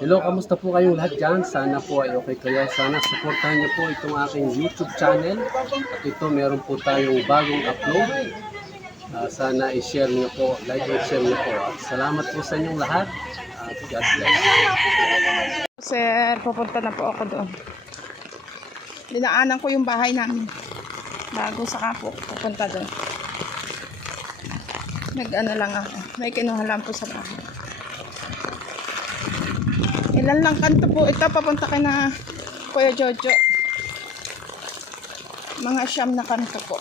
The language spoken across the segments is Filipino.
Hello, kamusta po kayong lahat dyan? Sana po ay okay kayo. Sana supportahan niyo po itong aking YouTube channel. At ito, meron po tayong bagong upload. Sana i-share niyo po, like and share niyo po. At salamat po sa inyong lahat. God bless. Sir, pupunta na po ako doon. Dinaanan ko yung bahay namin. Bago saka po pupunta doon. Nag-ano lang ako. May kinuha lang po sa bahay. Ilan lang kanto po. Ito papunta kay na Kuya Jojo. Mga 9 na kanto po.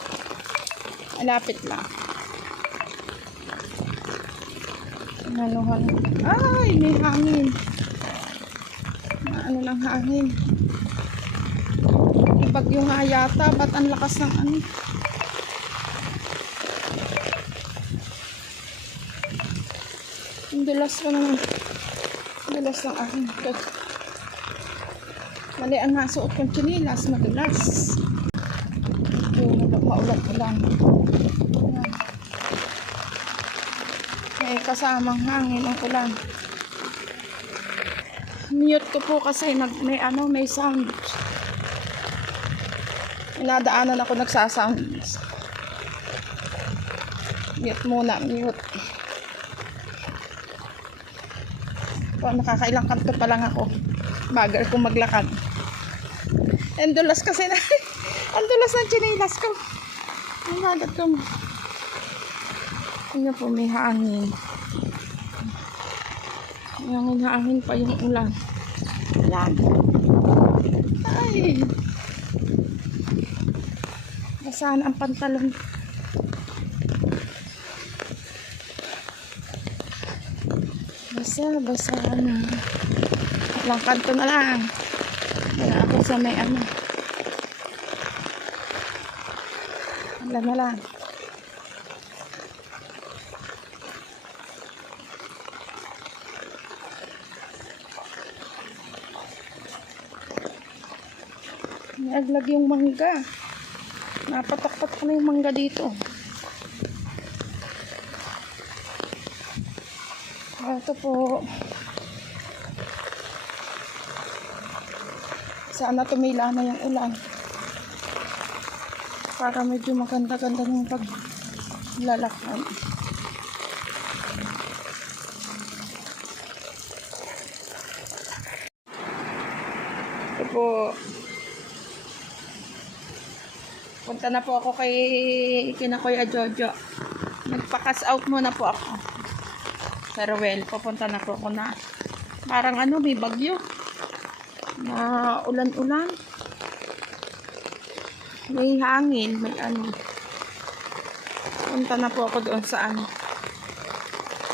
Malapit lang. Nanuhan. Ay, may hangin. Ano lang hangin. Yung bagyo nga yata. Ba't ang lakas ng ano? Ang dulas ko naman. Madulas ng aking mali ang nasuot kong chinilas, madulas. Maulan-ulan. May kasamang hangin ang ulan. Mute ko po kasi may sound. Inadaanan ako nagsasound. Mute muna, mute. Nakakailang kanto pa lang ako. Bagal kong maglakad. Ang dulas kasi na. Ang dulas ng chinilas ko. Ang bagat ko. Ano po, may hangin. May hangin pa yung ulan. Yan. Ay. Nasaan ang pantalon? Basa na. Ilang kanto na lang. Wala ako sa may ano. Wala na lang. Naglag yung mangga. Napatak-patak na yung mangga dito. Ito po. Sana tumila na yung ulan. Para medyo maganda-ganda ng paglalakad. Ito po. Punta na po ako kina Kuya Jojo. Nagpa-cash out muna po ako. Pero well, papunta na po ako na parang ano, may bagyo na ulan-ulan, may hangin, may ano. Punta na po ako doon sa ano.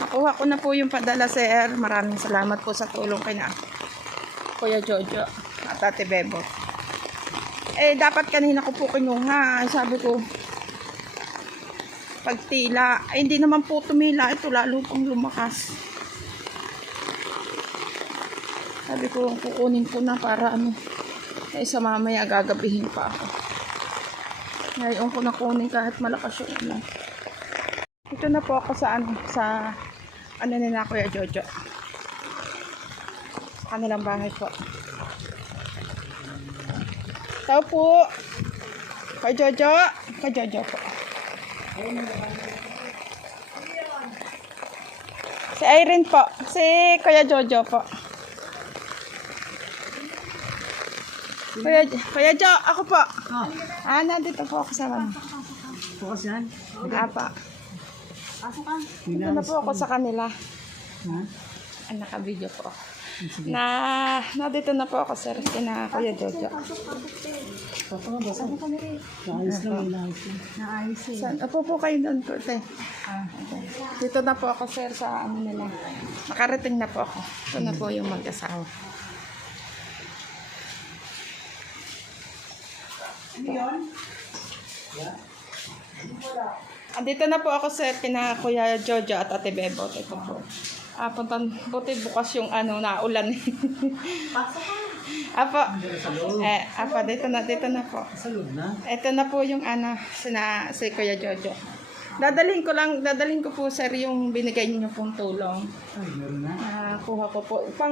Nakuha ko na po yung padala, sir. Maraming salamat po sa tulong kay na Kuya Jojo at Ate Bebo. Dapat kanina ko po kinuha. Sabi ko pagtila, hindi naman po tumila ito, lalo pang lumakas. Sabi ko kukunin ko na para ano, sa mamaya gagabihin pa ako. Ngayon ko na kunin kahit malakas yung ulan. Ito na po ako sa ano nila Kuya Jojo, sa kanilang bahay po. Tao po kay Jojo po. Si Irene po. Si Kuya Jojo po. Kuya Jo, ako po. Nandito po ako sa kanila. Bukas yan? Apa. Dito na po ako sa kanila. Naka-video po. Nandito na po ako, sir. Kina Kuya Jojo. Naayos lang, naayos eh. Saan? Apo po kayo doon po, te. Dito na po ako, sir, sa ano nila. Nakarating na po ako. Ito na po yung mag-asawa. Dito na po ako, sir, kina Kuya Jojo at Ate Bebo. Ito po. Buti bukas yung ano, naulan. Apa. Dito na po. Sa loob na? Ito na po yung ano, si Kuya Jojo. Dadalhin ko po sir yung binigay niyo pong tulong. Ay, meron na. Kuha ko po. Pang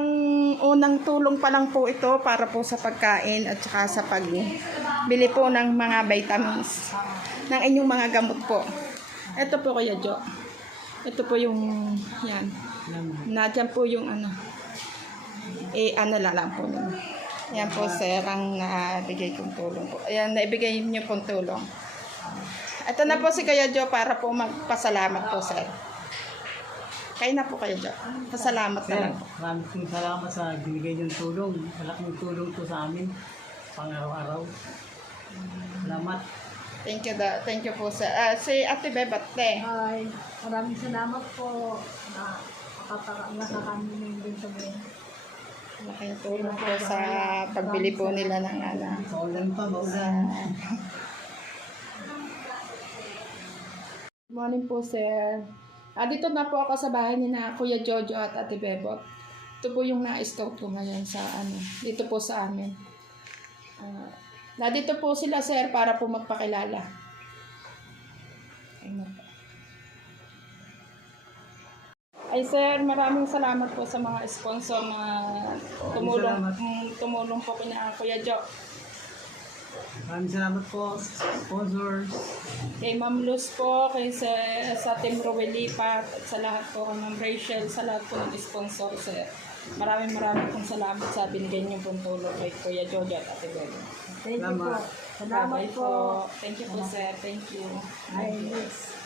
unang tulong pa lang po ito para po sa pagkain at saka sa pagbili po ng mga vitamins. Ng inyong mga gamot po. Ito po Kuya Jo. Ito po yung, yan. Nadyan po yung ano. Ano lang po nun. Yan po sir ang nabigay kong tulong po. Ayan, naibigay niyo pong tulong. Ito na po si Kuya Jo para po magpasalamat po sir. Kayo na po Kuya Jo. Pasalamat na Sir, lang po. maraming salamat sa binigay niyong tulong. Malaking tulong to sa amin. Pang araw-araw. Salamat. Thank you po sir. Si Ate Bebate. Ay, maraming salamat po na nakakamiling din sa mga. Malaking tulong po sa pagbili po nila ng ano. Maulan pa, maulan. Morning po, sir. Dito na po ako sa bahay ni na Kuya Jojo at Ate Bebot. Ito po yung na-scout ko ngayon sa ano, dito po sa amin. Dito po sila, sir, para po magpakilala. Ayun na po. Ay, sir, maraming salamat po sa mga sponsor na tumulong po kina Kuya Jo. Maraming salamat po sa sponsors. Kay Ma'am Luz po, sa Team Rowelipat, at sa lahat po kay Ma'am Rachel, sa lahat po ng sponsor, sir. Maraming pong salamat sa binigay niyo pong tulong kay Kuya Jojo at Ate Bebe. Thank you po. Salamat Bye-bye po. Thank you po, sir. Thank you. Ay, yes.